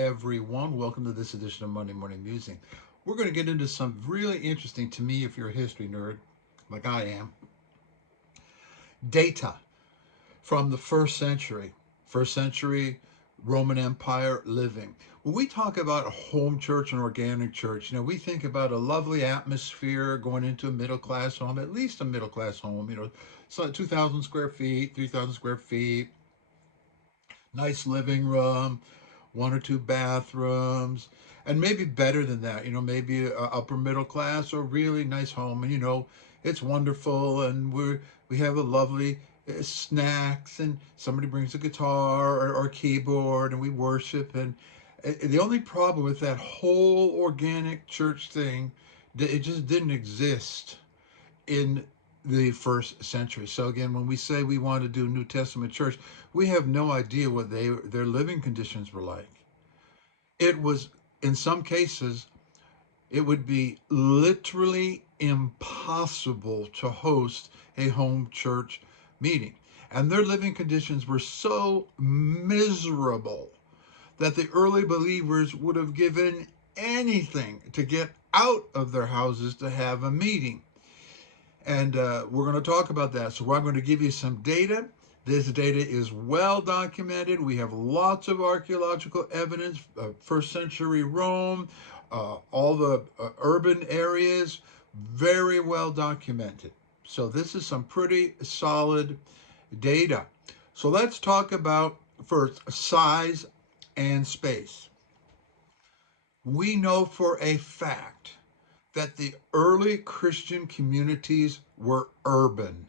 everyone. Welcome to this edition of Monday Morning Musing. We're going to get into some really interesting, to me, if you're a history nerd, like I am, data from the first century Roman Empire living. When we talk about a home church and organic church, we think about a lovely atmosphere going into a middle class home, at least a middle class home, so 2,000 square feet, 3,000 square feet, nice living room, one or two bathrooms, and maybe better than that, maybe a upper middle class or really nice home. And it's wonderful, and we have a lovely snacks, and somebody brings a guitar or keyboard, and we worship. And the only problem with that whole organic church thing, it just didn't exist in the first century. So again, when we say we want to do New Testament church, we have no idea what their living conditions were like. It was, in some cases, it would be literally impossible to host a home church meeting. And their living conditions were so miserable that the early believers would have given anything to get out of their houses to have a meeting. And we're going to talk about that. So I'm going to give you some data. This data is well documented. We have lots of archaeological evidence, first century Rome, all the urban areas, very well documented. So this is some pretty solid data. So let's talk about first size and space. We know for a fact that the early Christian communities were urban.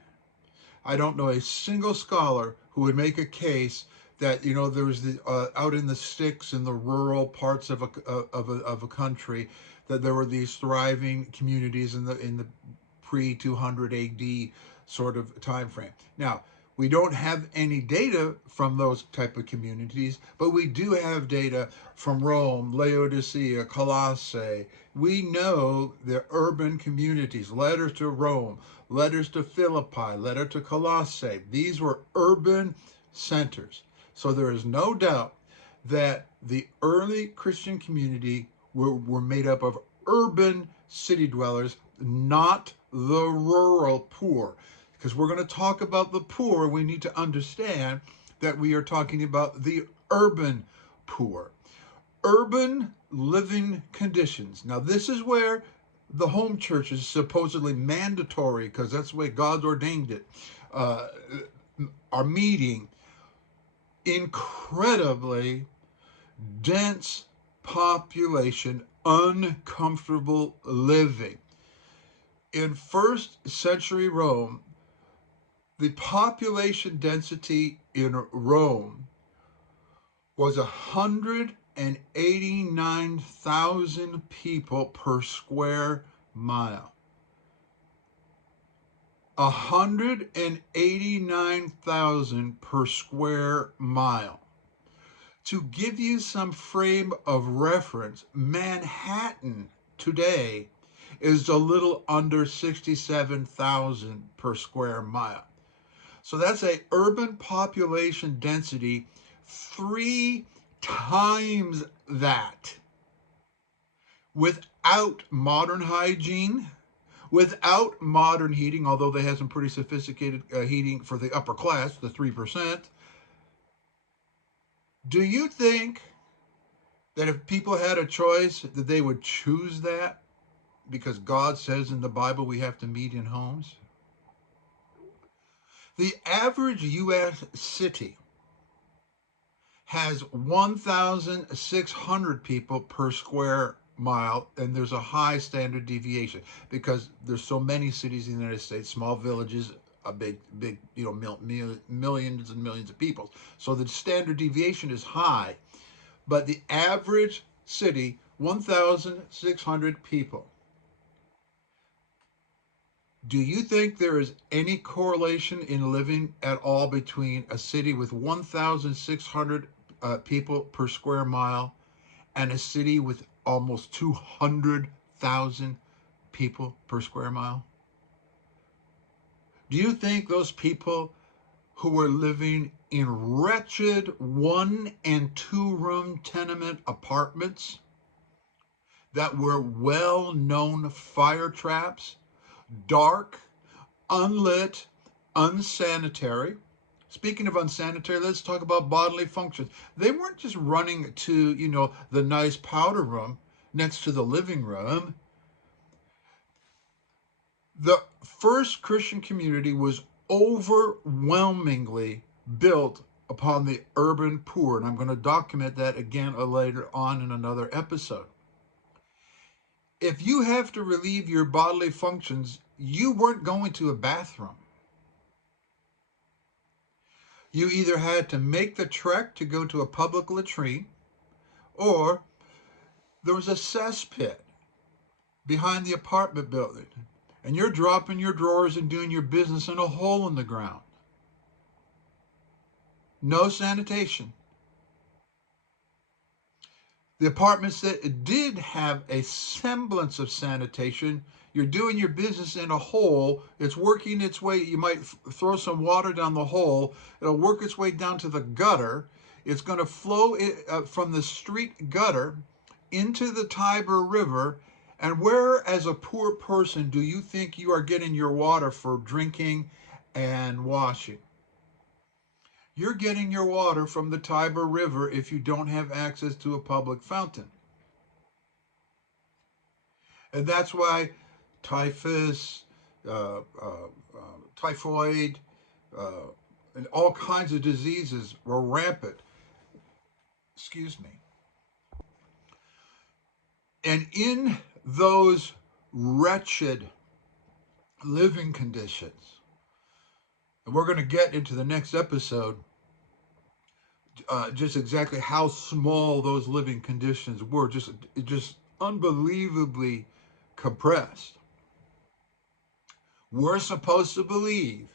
I don't know a single scholar who would make a case that there was out in the sticks in the rural parts of a country that there were these thriving communities in the pre 200 A.D. sort of time frame. Now, we don't have any data from those type of communities, but we do have data from Rome, Laodicea, Colossae. We know the urban communities, letters to Rome, letters to Philippi, letter to Colossae. These were urban centers. So there is no doubt that the early Christian community were made up of urban city dwellers, not the rural poor. Because we're going to talk about the poor, we need to understand that we are talking about the urban poor. Urban living conditions. Now, this is where the home church is supposedly mandatory, because that's the way God ordained it, are meeting incredibly dense population, uncomfortable living. In first century Rome, the population density in Rome was 189,000 people per square mile. 189,000 per square mile. To give you some frame of reference, Manhattan today is a little under 67,000 per square mile. So that's a urban population density 3 times that, without modern hygiene, without modern heating, although they had some pretty sophisticated heating for the upper class, the 3%. Do you think that if people had a choice that they would choose that because God says in the Bible we have to meet in homes? The average U.S. city has 1,600 people per square mile, and there's a high standard deviation because there's so many cities in the United States, small villages, a big, millions and millions of people. So the standard deviation is high, but the average city, 1,600 people. Do you think there is any correlation in living at all between a city with 1,600 people per square mile and a city with almost 200,000 people per square mile? Do you think those people who were living in wretched 1 and 2 room tenement apartments that were well-known fire traps, dark, unlit, unsanitary. Speaking of unsanitary, let's talk about bodily functions. They weren't just running to, the nice powder room next to the living room. The first Christian community was overwhelmingly built upon the urban poor, and I'm going to document that again later on in another episode. If you have to relieve your bodily functions, you weren't going to a bathroom. You either had to make the trek to go to a public latrine, or there was a cesspit behind the apartment building, and you're dropping your drawers and doing your business in a hole in the ground. No sanitation. The apartments that did have a semblance of sanitation, you're doing your business in a hole, it's working its way, you might throw some water down the hole, it'll work its way down to the gutter, it's going to flow from the street gutter into the Tiber River, and where as a poor person do you think you are getting your water for drinking and washing? You're getting your water from the Tiber River if you don't have access to a public fountain. And that's why typhus, uh, uh, typhoid, uh, and all kinds of diseases were rampant. Excuse me. And in those wretched living conditions, and we're going to get into the next episode just exactly how small those living conditions were, just unbelievably compressed. We're supposed to believe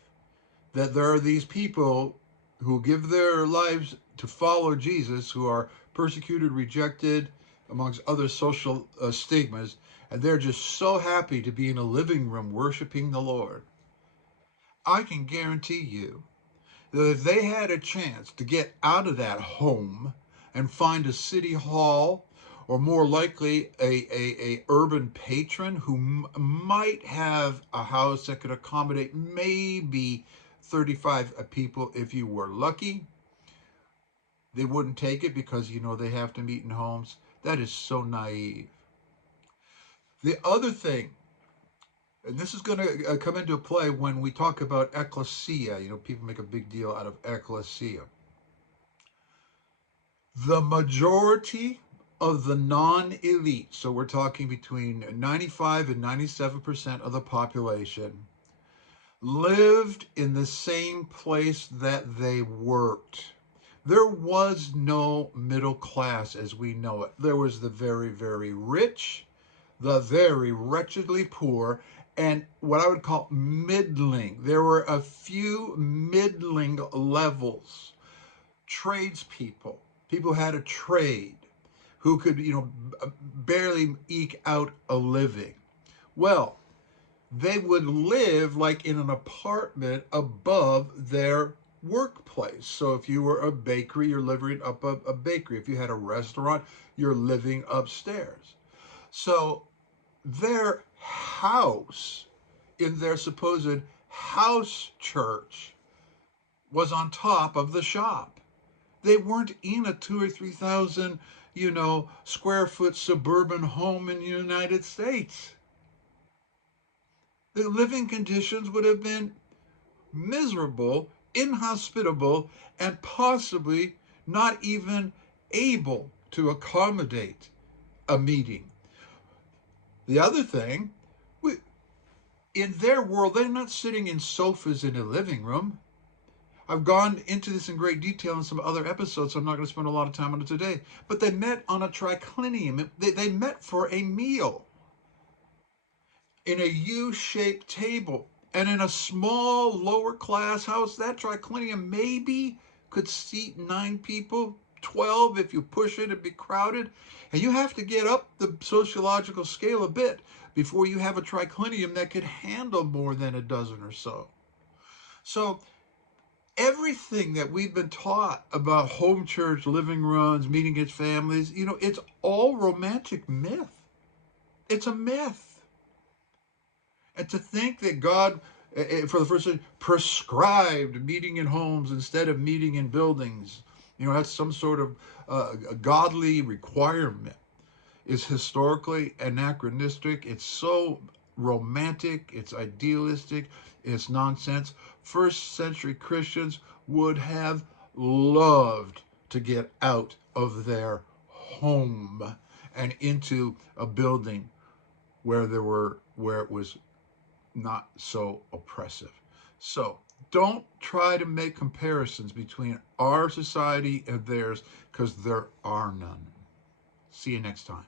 that there are these people who give their lives to follow Jesus, who are persecuted, rejected, amongst other social stigmas, and they're just so happy to be in a living room worshiping the Lord. I can guarantee you that if they had a chance to get out of that home and find a city hall, or more likely a urban patron who might have a house that could accommodate maybe 35 people if you were lucky, they wouldn't take it because they have to meet in homes. That is so naive. The other thing, and this is going to come into play when we talk about ecclesia. People make a big deal out of ecclesia. The majority of the non-elite, so we're talking between 95 and 97% of the population, lived in the same place that they worked. There was no middle class as we know it. There was the very, very rich, the very wretchedly poor, and what I would call middling. There were a few middling levels. Tradespeople, people who had a trade, who could, barely eke out a living. Well, they would live like in an apartment above their workplace. So if you were a bakery, you're living up a bakery. If you had a restaurant, you're living upstairs. So their house, in their supposed house church, was on top of the shop. They weren't in a 2 or 3,000, square foot suburban home in the United States. The living conditions would have been miserable, inhospitable, and possibly not even able to accommodate a meeting. The other thing, in their world, they're not sitting in sofas in a living room. I've gone into this in great detail in some other episodes, so I'm not going to spend a lot of time on it today. But they met on a triclinium. They met for a meal in a U-shaped table. And in a small lower class house, that triclinium maybe could seat 9 people, 12 if you push it, it'd be crowded. And you have to get up the sociological scale a bit before you have a triclinium that could handle more than a dozen or so. So Everything that we've been taught about home church, living runs, meeting its families, it's all romantic myth. It's a myth. And to think that God, for the first time, prescribed meeting in homes instead of meeting in buildings, that's some sort of godly requirement, is historically anachronistic. It's so romantic, it's idealistic, it's nonsense. First century Christians would have loved to get out of their home and into a building where it was not so oppressive. So don't try to make comparisons between our society and theirs, because there are none. See you next time.